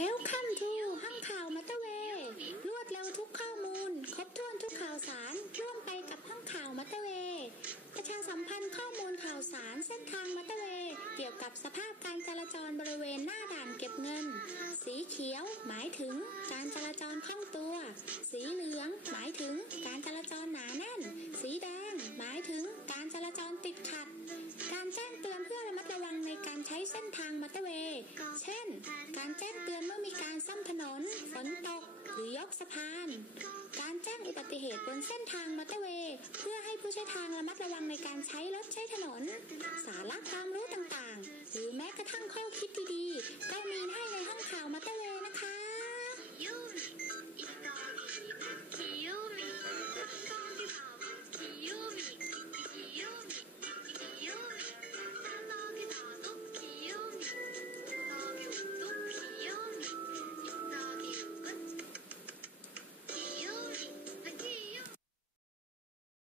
Welcome to ห้องข่าวมัตเวย์รวดเร็วทุกข้อมูล ครบถ้วนทุกข่าวสารร่วมไปกับห้องข่าวมัตเวย์ประชาสัมพันธ์ข้อมูลข่าวสารเส้นทางมัตเวย์เกี่ยวกับสภาพการจราจรบริเวณหน้าด่านเก็บเงิน สีเขียว หมายถึงการจราจรคล่องตัว สีเหลือง หมายถึงการจราจรหนาแน่น สีแดง หมายถึงการจราจรติดขัด การแจ้งเตือนเพื่อระมัดระวังในการใช้เส้นทางมอเตอร์เว นตก หรือยกสะพาน การแจ้งอุบัติเหตุบนเส้นทางมอเตอร์เวย์ เพื่อให้ผู้ใช้ทางระมัดระวังในการใช้รถใช้ถนน สาระความรู้